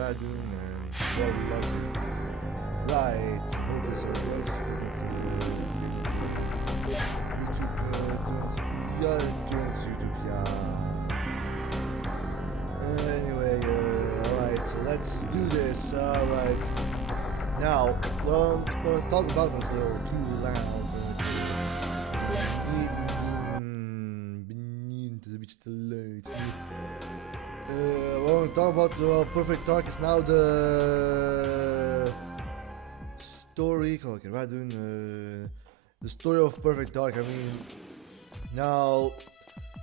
Radun and Warlock. Right, notice YouTube, YouTube, yeah. Anyway, alright, so let's do this. Alright. Now, what I'm gonna talk about is a little too loud. Benito te luid. What I'm talking about Perfect Dark is now the story. Okay, right doing the story of Perfect Dark. I mean, now,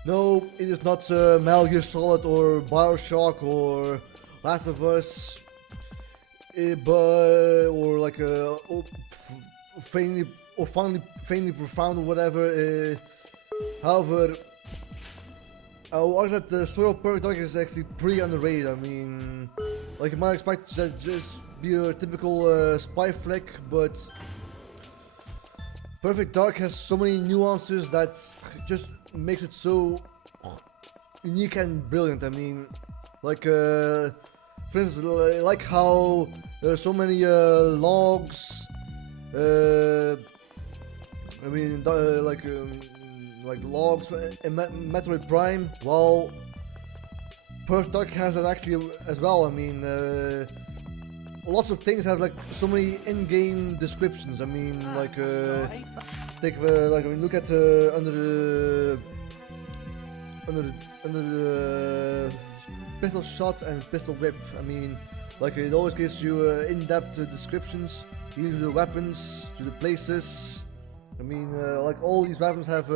no, it is not Metal Gear Solid or Bioshock or Last of Us, but or like a faintly profound or whatever. However, I would argue that the story of Perfect Dark is actually pretty underrated. I mean, like you might expect that just be a typical spy flick, but Perfect Dark has so many nuances that just makes it so unique and brilliant. I mean, like for instance, like how there are so many logs. I mean, like logs in Metroid Prime. Well, Perfect Dark has that actually as well. I mean, lots of things have like so many in-game descriptions. I mean, like take like I mean, look at under the pistol shot and pistol whip. I mean, like it always gives you in-depth descriptions, either to the weapons, to the places. I mean, like all these weapons have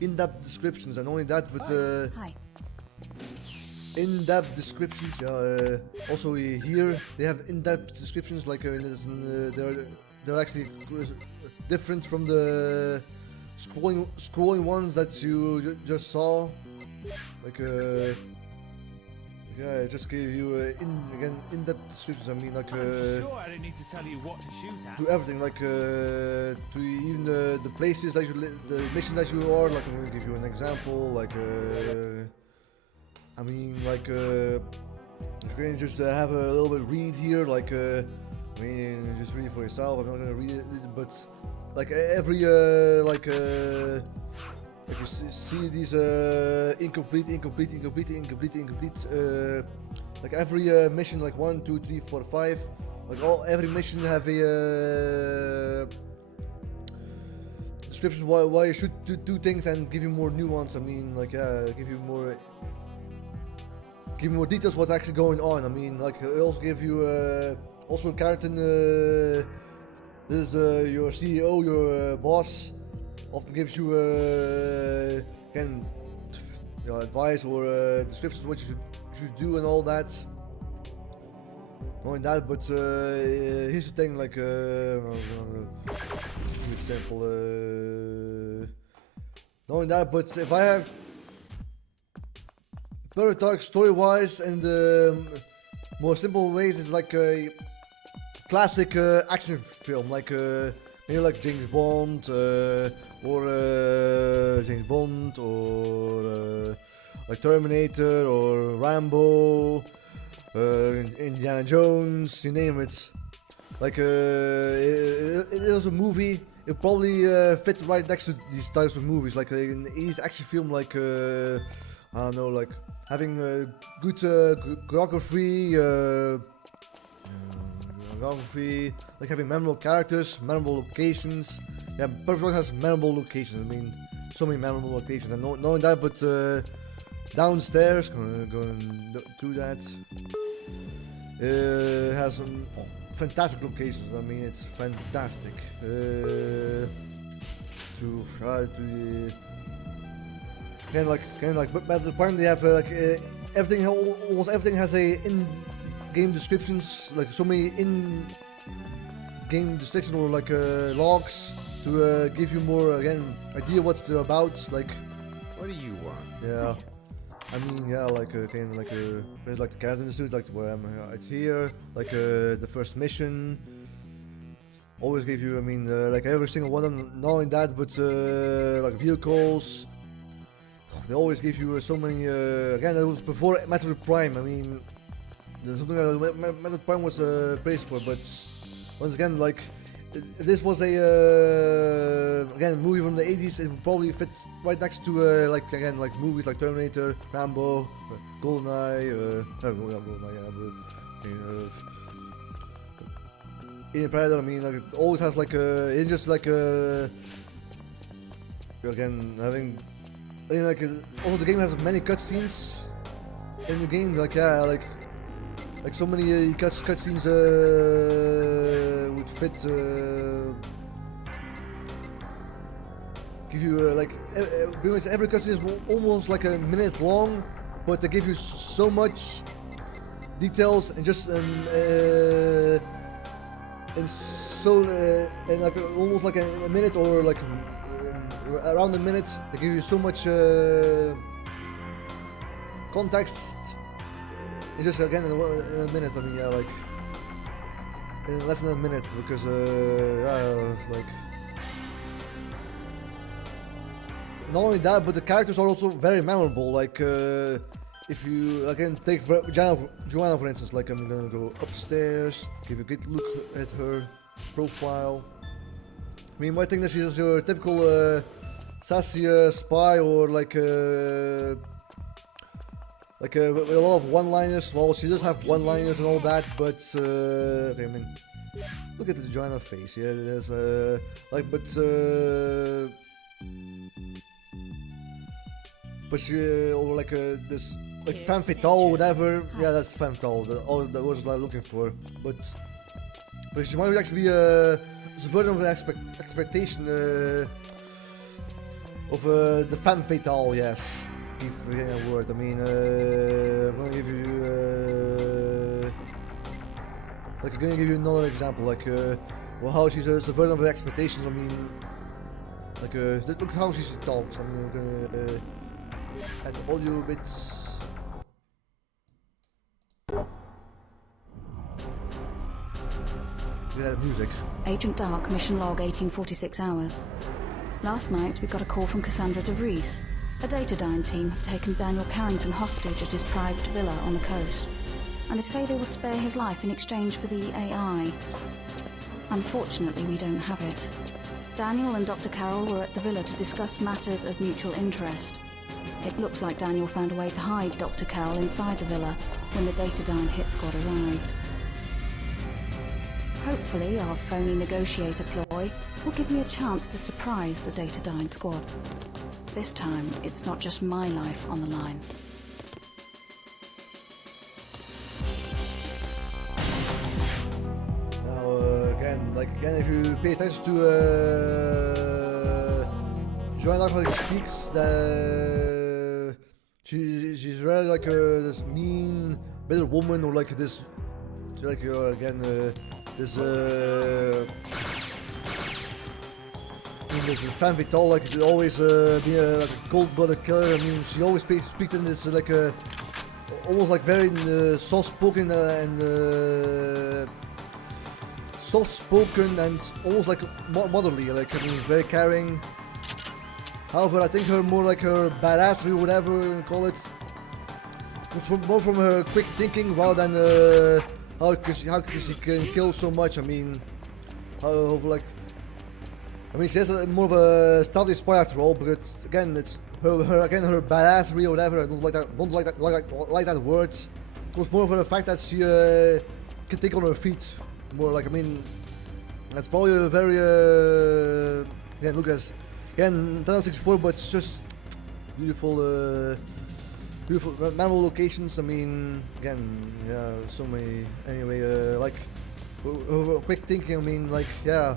in-depth descriptions, and only that, but in-depth descriptions. Yeah. Also here they have in-depth descriptions. Like they're actually different from the scrolling ones that you just saw. Like yeah, it just gave you in-depth descriptions. I mean, like sure, I don't need to tell you what to shoot at. to everything, like to even the places that the mission that you are. Like I'm gonna give you an example. Like I mean, like you can just have a little bit read here. Like I mean, just read it for yourself. I'm not gonna read it, but like every like you see these incomplete, like every mission, like 1, 2, 3, 4, 5, like every mission have a description why you should do things and give you more nuance. I mean, like give you more details what's actually going on. I mean, like it also give you also a character. This is your CEO, your boss. Often gives you again, advice or descriptions of what you should do and all that. Not only that, but here's the thing. Like, give an example. Not only that, but if I have Perfect Dark story-wise and more simple ways, it's like a classic action film, like. Maybe like James Bond, or like Terminator, or Rambo, Indiana Jones, you name it. Like it is a movie. It probably fit right next to these types of movies. Like an 80s action film, like I don't know, like having good choreography. Like having memorable characters, memorable locations. Yeah, Perfect Dark has memorable locations. I mean, so many memorable locations. And not only that, but downstairs, going through that, has some fantastic locations. I mean, it's fantastic. But at the point they have everything. Almost everything has a in-game descriptions, like so many in-game descriptions or like logs to give you more idea what they're about. Like, what do you want? Yeah, I mean, yeah, like kind of like the character in the suit, like where I'm right here, like the first mission. Always give you, I mean, like every single one of them, not only that, but like vehicles. They always give you so many. Again, that was before Metroid Prime. I mean, There's something that Metroid Prime was praised for, but once again, like, if this was a again movie from the 80s, it would probably fit right next to like again like movies like Terminator, Rambo, GoldenEye, GoldenEye, yeah, Alien Predator. I mean, like, it always has like it's just like again having. I mean, like, also the game has many cutscenes in the game. Like, yeah, like so many cutscenes would fit. Give you like pretty much every cutscene is almost like a minute long, but they give you so much details and just and so and like almost like a minute or like. Around a minute, they give you so much context. It's just again in a minute. I mean, yeah, like in less than a minute, because like not only that, but the characters are also very memorable. Like if you again take Joanna for instance, like I'm gonna go upstairs, give a good look at her profile. I mean, you might think that she's your typical sassy spy or like with a lot of one-liners. Well, she does have one-liners and all that, but okay, I mean, look at the Joanna face. Yeah, there's like, but she or like this like femme fatale or whatever. Yeah, that's femme fatale. That was what I was looking for, but she might actually be subverting of the expectation of the femme fatale, yes. Keep forgetting that word. I mean, I'm gonna give you like I'm gonna give you another example, like well, how she's subverting of the expectations. I mean, like look how she talks. I mean, I'm gonna add the audio bits. Music. Agent Dark, mission log 1846 hours. Last night we got a call from Cassandra de Vries. A Datadyne team have taken Daniel Carrington hostage at his private villa on the coast, and they say they will spare his life in exchange for the AI. Unfortunately, we don't have it. Daniel and Dr. Carroll were at the villa to discuss matters of mutual interest. It looks like Daniel found a way to hide Dr. Carroll inside the villa when the Datadyne hit squad arrived. Hopefully, our phony negotiator ploy will give me a chance to surprise the Datadyne squad. This time, it's not just my life on the line. Now, again, if you pay attention to Joanna how she speaks, she's really like this mean, bitter woman, or like this, like again. This femme fatale, like always being like a cold-blooded killer. I mean, she always speaks in this like almost like very soft-spoken and almost like motherly. Like, I mean, very caring. However, I think her more like her badassery, whatever you call it, more from her quick thinking rather than how she can kill so much. I mean, like, I mean, she has more of a stealthy spy after all. But again, it's her badassery or whatever. I don't like that word. It's more for the fact that she can think on her feet. More like, I mean, that's probably a very again, look at again 1064, but it's just beautiful. Beautiful, memorable locations. I mean, again, yeah, so many. Anyway, like, quick thinking. I mean, like, yeah.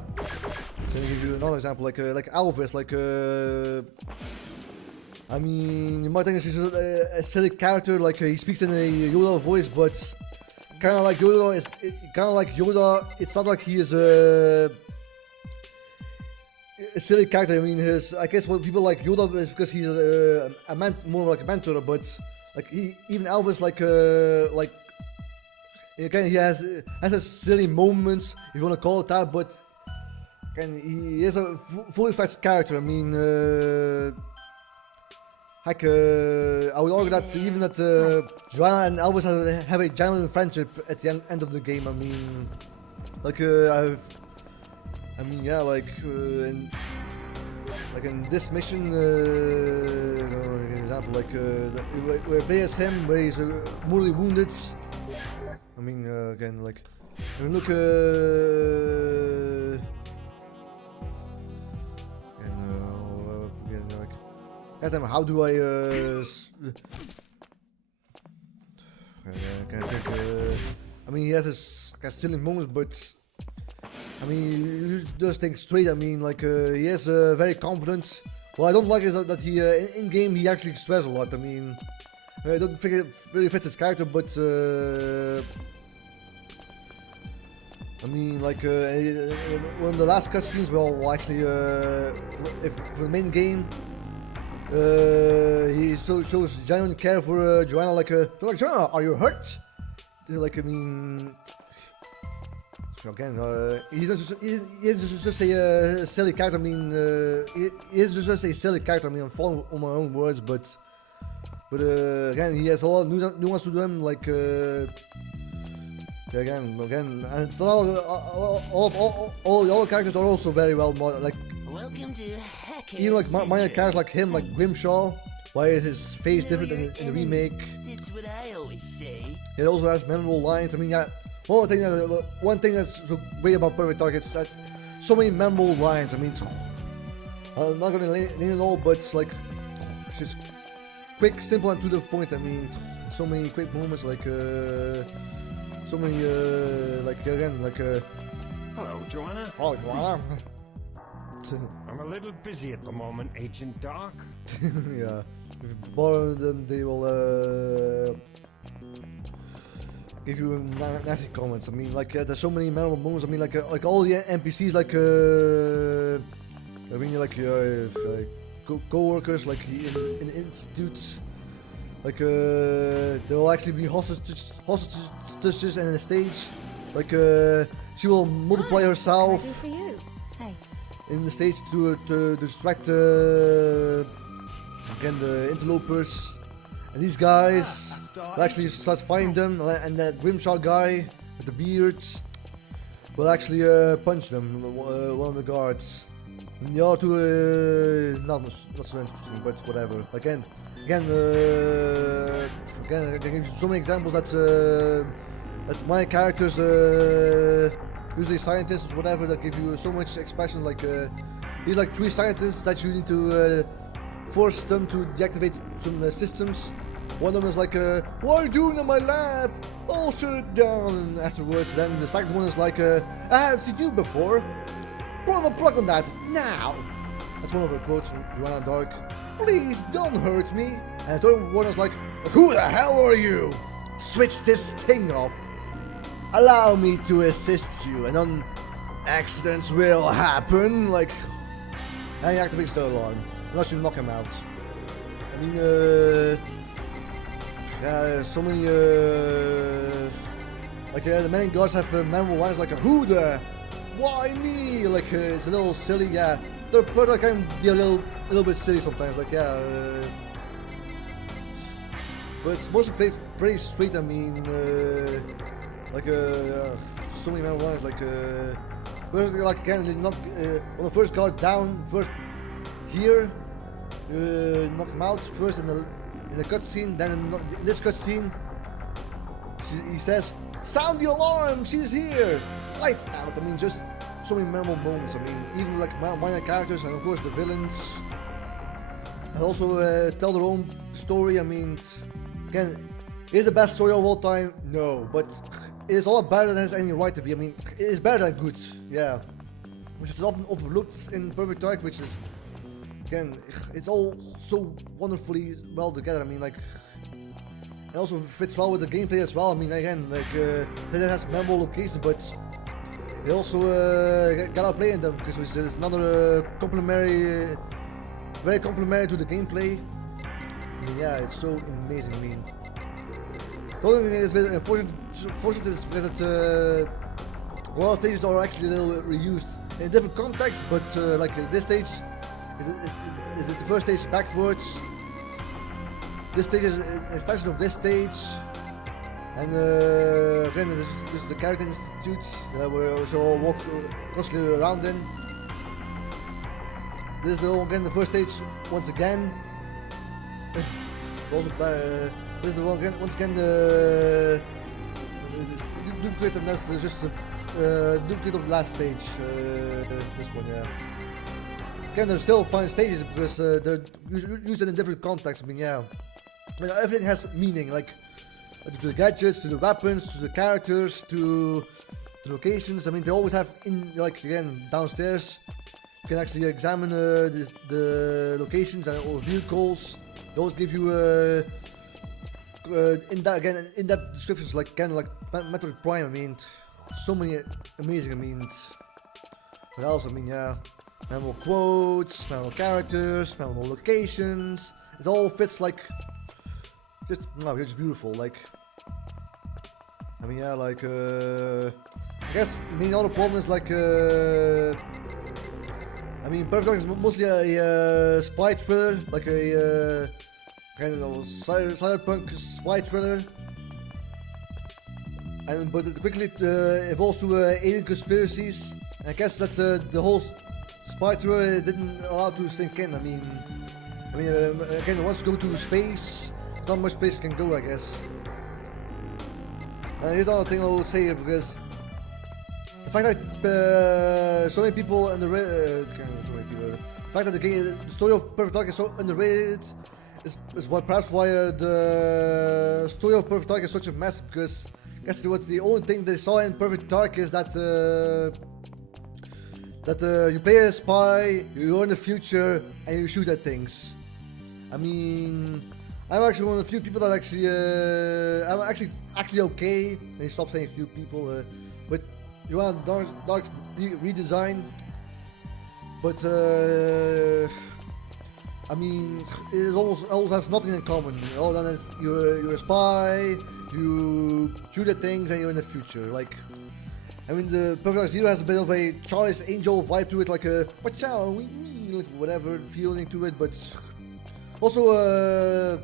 Let me give you another example, like Elvis. Like, I mean, you might think he's a silly character. Like, he speaks in a Yoda voice, but kind of like Yoda. It's not like he is a silly character. I mean, I guess what people like Yoda is because he's more like a mentor, but like even Elvis, like again, he has his silly moments, if you want to call it that, but again, he is a fully fledged character. I mean, Like, I would argue that even that Joanna and Elvis have a genuine friendship at the end of the game. I mean, like, yeah, like in this mission, for example, like where Bay is him, where he's mortally wounded. I mean, again, like, I mean, look, like, goddamn, how do I, can I think, I mean, he has his Castilian moments, but, I mean, you just think straight. I mean, like, he is very confident. What I don't like is that he, in game, he actually swears a lot. I mean, I don't think it really fits his character, but, I mean, like, one of the last cutscenes, well, actually, if for the main game, he shows genuine care for Joanna, like, Joanna, are you hurt? Like, I mean, again, he's just a silly character. I mean, he is just a silly character. I mean, I'm falling on my own words, but again, he has a lot of nuance to them. Like, again, and it's all the other characters are also very well modeled. Like, welcome to Hacker even like minor Center. characters like him, like Grimshaw. Why is his face different in the remake? That's what I always say. It also has memorable lines. I mean, yeah. One thing that's so great about Perfect Dark is that so many memorable lines. I mean, I'm not gonna name it all, but it's like just quick, simple, and to the point. I mean, so many quick moments, like so many like again, like Hello, Joanna. oh wow, I'm a little busy at the moment, Agent Dark. yeah. If you borrow them, they will give you nasty comments. I mean, like there's so many memorable moments. I mean, like all the NPCs, like I mean, like co-workers, like in the institutes, like there will actually be hostages in the stage. Like she will multiply herself What can I do for you? Hey. in the stage to distract again the interlopers. And these guys will actually start fighting them, and that Grimshaw guy with the beard will actually punch them, one of the guards. And the other two, not so interesting, but whatever. Again, I can give you so many examples that my characters, usually scientists, whatever, that give you so much expression. Like these like 3 scientists that you need to force them to deactivate some systems. One of them is like, what are you doing in my lab? I'll shut it down. And afterwards, then the second one is like, I have seen you before. Pull the plug on that now. That's one of the quotes from Joanna Dark. Please don't hurt me. And the third one is like, who the hell are you? Switch this thing off. Allow me to assist you, and then accidents will happen. Like, and he activates the alarm unless you knock him out. I mean, so many, like the main guards have memorable lines like, who the, why me? Like, it's a little silly, yeah. Their product can be a little bit silly sometimes, like, yeah. But it's mostly pretty straight. I mean, like, so many memorable lines, like, first, like, again, knock on the first guard down, first here, knock him out first in the cutscene, then in this cutscene, he says, sound the alarm, she's here! Lights out! I mean, just so many memorable moments. I mean, even like minor characters, and of course the villains. And also tell their own story. I mean, again, is the best story of all time? No, but it is a lot better than it has any right to be. I mean, it is better than good, yeah. Which is often overlooked in Perfect Dark, which is, again, it's all so wonderfully well together. I mean, like, it also fits well with the gameplay as well. I mean, again, like, it has memorable locations, but they also gotta play in them, because it's another complimentary, very complimentary to the gameplay. I mean, yeah, it's so amazing. I mean, the only thing is, unfortunate is that a lot of stages are actually a little bit reused in a different context, but like this stage, is the first stage backwards, this stage is an extension of this stage. And again, this is the Character Institute where we shall walk constantly around in. This is again the first stage once again. This is the one again, once again the duplicate, and that's just the duplicate of the last stage. This one, yeah. Again, there's still fun stages because they're used in different contexts. I mean, yeah, I mean, everything has meaning, like to the gadgets, to the weapons, to the characters, to the locations. I mean, they always have like again downstairs. You can actually examine the locations and or vehicles. They always give you in-depth descriptions, like again like Metroid Prime. I mean, so many amazing. I mean, what else? I mean, yeah. Memorable quotes, memorable characters, memorable locations. It all fits like just beautiful. Like, I mean, yeah, like I guess I mean all the problem is like I mean Perfect Dark is mostly a spy thriller, like a kind of cyberpunk spy thriller. But it quickly evolves to alien conspiracies. And I guess that the whole spy thriller didn't allow to sink in. I mean, again, once you go to space, not much space can go, I guess. And here's another thing I will say, because the fact that so many people underrated, the fact that the story of Perfect Dark is so underrated is perhaps why the story of Perfect Dark is such a mess. Because I guess the only thing they saw in Perfect Dark is that you play a spy, you're in the future, and you shoot at things. I mean, I'm actually one of the few people that actually, I'm actually okay. They stop saying few people, but you want Dark redesign. But I mean, it almost has nothing in common. All that is you're a spy, you shoot at things, and you're in the future. Like, I mean, the Perfect Dark Zero has a bit of a Charlie's Angel vibe to it, like a like whatever feeling to it, but also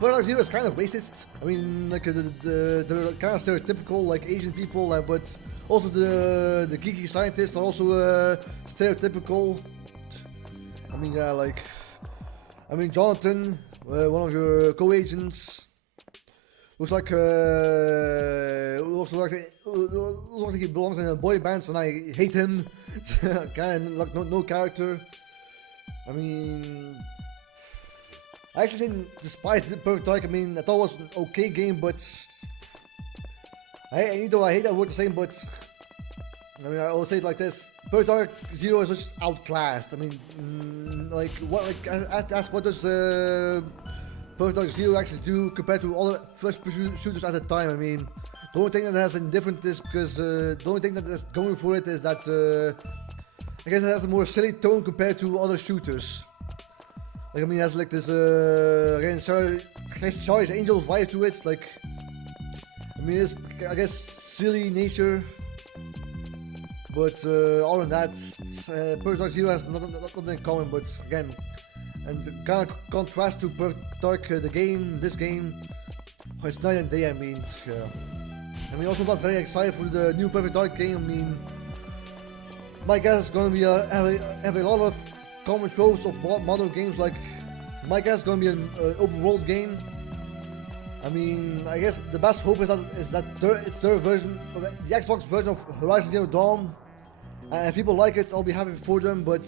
Perfect Dark Zero is kind of racist. I mean, like they're kind of stereotypical, like Asian people, but also the geeky scientists are also stereotypical. I mean, yeah, like, I mean, Jonathan, one of your co-agents, looks like he belongs in a boy band, and I hate him. Kind of like no character. I mean, I actually didn't despise Perfect Dark. I mean, I thought it was an okay game, but I hate that word the same, but I mean, I will say it like this: Perfect Dark Zero is just outclassed. I mean, like what? Like ask what does Perfect Dark Zero actually do compared to all the first-person shooters at the time? I mean, the only thing that has any different is because the only thing that is going for it is that I guess it has a more silly tone compared to other shooters. Like, I mean, it has like this again Charlie's Angel vibe to it. Like, I mean, it's I guess silly nature, but other than that, Perfect Dark Zero has nothing in common. But again, and kind of contrast to Perfect Dark, this game, it's night and day. I mean, also not very excited for the new Perfect Dark game. I mean, my guess is going to be have a lot of common tropes of modern games. Like, my guess is going to be an open world game. I mean, I guess the best hope is that it's their version, the Xbox version of Horizon Zero Dawn. And if people like it, I'll be happy for them. But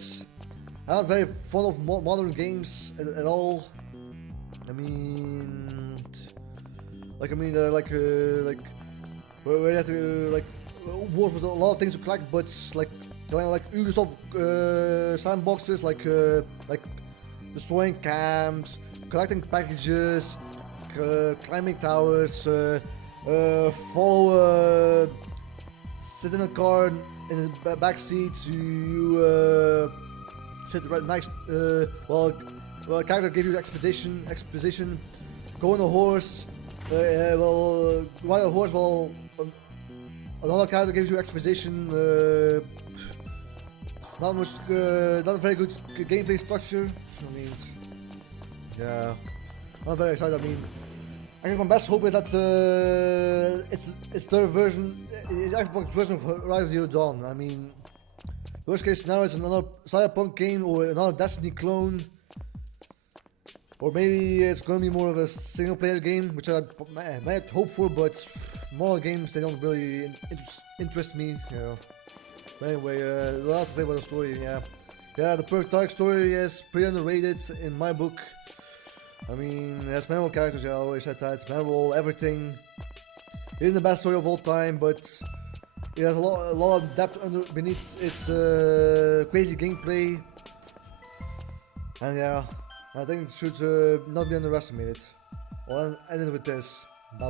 I'm not very fond of modern games at all. I mean, like where you have to like work with a lot of things to collect, but like Ubisoft sandboxes, like destroying camps, collecting packages, climbing towers, sit in a car in the back seat, you sit right next. Well, a character gives you exposition. Go on a horse. Ride a horse. Well, another character gives you exposition. Not very good gameplay structure. I mean, yeah. I'm very excited. I mean, I guess my best hope is that it's their version, it's Xbox version of Horizon Zero Dawn. I mean, worst case scenario is another Cyberpunk game or another Destiny clone. Or maybe it's going to be more of a single player game, which I might hope for, but mobile games, they don't really interest me, you know. But anyway, what else to say about the story, yeah. Yeah, the Perfect Dark story is pretty underrated in my book. I mean, it has memorable characters, yeah, I always said that. It's memorable, everything. It isn't the best story of all time, but it has a lot of depth beneath its crazy gameplay. And yeah, I think it should not be underestimated. I'll end it with this.